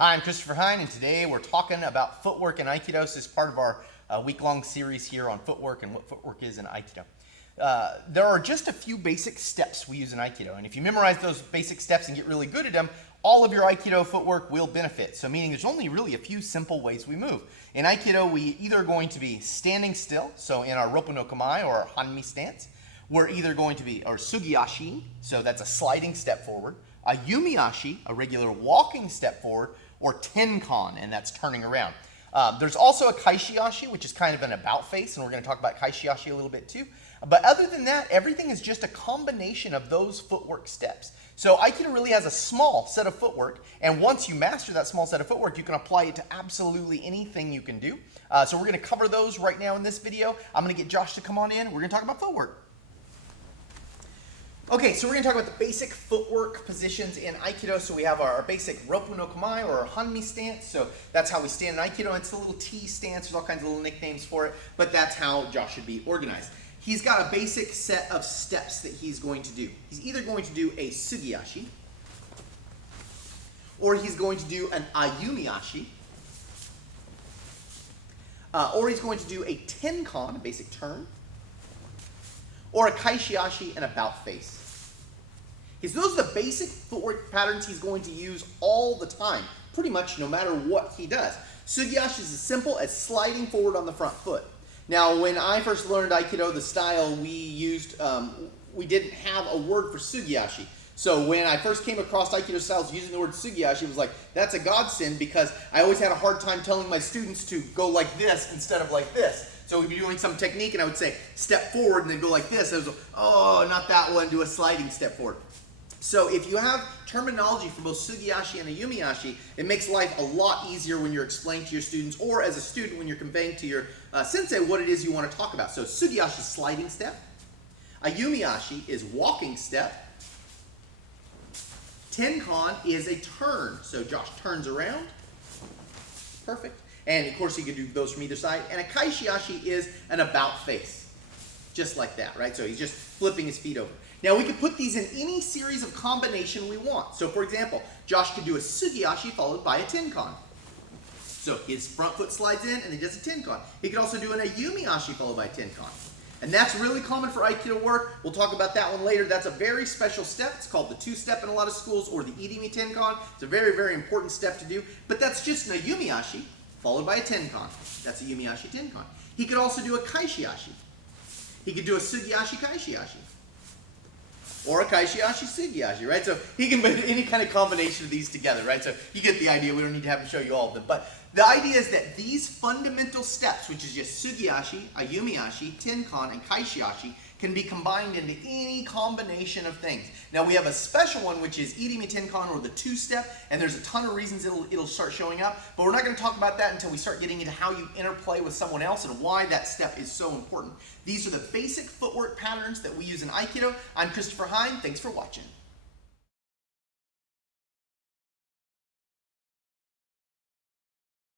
Hi, I'm Christopher Hine, and today we're talking about footwork in Aikido. This is part of our week-long series here on footwork and what footwork is in Aikido. There are just a few basic steps we use in Aikido, and if you memorize those basic steps and get really good at them, all of your Aikido footwork will benefit. So meaning there's only really a few simple ways we move. In Aikido, we either are going to be standing still, so in our Roppo no Kamae or our Hanmi stance. We're either going to be our Tsugi Ashi, so that's a sliding step forward, Ayumi Ashi, a regular walking step forward, or Tenkan, and that's turning around. There's also a Kaeshi Ashi, which is kind of an about face, and we're going to talk about Kaeshi Ashi a little bit too. But other than that, everything is just a combination of those footwork steps. So Aikido really has a small set of footwork, and once you master that small set of footwork, you can apply it to absolutely anything you can do. So we're going to cover those right now in this video. I'm going to get Josh to come on in. We're going to talk about footwork. Okay, so we're going to talk about the basic footwork positions in Aikido. So we have our basic Roppo no Kamae or our Hanmi stance. So that's how we stand in Aikido. It's a little T stance. There's all kinds of little nicknames for it, but that's how Josh should be organized. He's got a basic set of steps that he's going to do. He's either going to do a Tsugi Ashi, or he's going to do an Ayumi Ashi, or he's going to do a Tenkan, a basic turn, or a Kaeshi Ashi, an about face. Those are the basic footwork patterns he's going to use all the time, pretty much no matter what he does. Tsugi Ashi is as simple as sliding forward on the front foot. Now, when I first learned Aikido, the style we used, we didn't have a word for Tsugi Ashi. So when I first came across Aikido styles using the word Tsugi Ashi, it was like, that's a godsend, because I always had a hard time telling my students to go like this instead of like this. So we'd be doing some technique, and I would say, step forward, and then go like this. I was like, oh, not that one, do a sliding step forward. So if you have terminology for both Tsugi Ashi and Ayumi Ashi, it makes life a lot easier when you're explaining to your students, or as a student when you're conveying to your sensei what it is you want to talk about. So Tsugi Ashi is sliding step. Ayumi Ashi is walking step. Tenkan is a turn. So Josh turns around. Perfect. And of course, you can do those from either side. And a Kaeshi Ashi is an about face. Just like that, right? So he's just flipping his feet over. Now, we can put these in any series of combination we want. So, for example, Josh could do a Tsugi Ashi followed by a Tenkan. So his front foot slides in, and he does a Tenkan. He could also do an Ayumi Ashi followed by a Tenkan. And that's really common for Aikido work. We'll talk about that one later. That's a very special step. It's called the two-step in a lot of schools, or the Irimi Tenkan. It's a very, very important step to do. But that's just an Ayumi Ashi followed by a Tenkan. That's a Ayumi Ashi Tenkan. He could also do a Kaeshi Ashi. He could do a Tsugi Ashi Kaeshi Ashi. Or a Kaeshi Ashi Tsugi Ashi, right? So he can put any kind of combination of these together, right? So you get the idea. We don't need to have him show you all of them. But the idea is that these fundamental steps, which is just Tsugi Ashi, Ayumi Ashi, Tenkan, and Kaeshi Ashi, can be combined into any combination of things. Now we have a special one, which is Irimi Tenkan, or the two-step, and there's a ton of reasons it'll start showing up, but we're not going to talk about that until we start getting into how you interplay with someone else and why that step is so important. These are the basic footwork patterns that we use in Aikido. I'm Christopher Hine. Thanks for watching.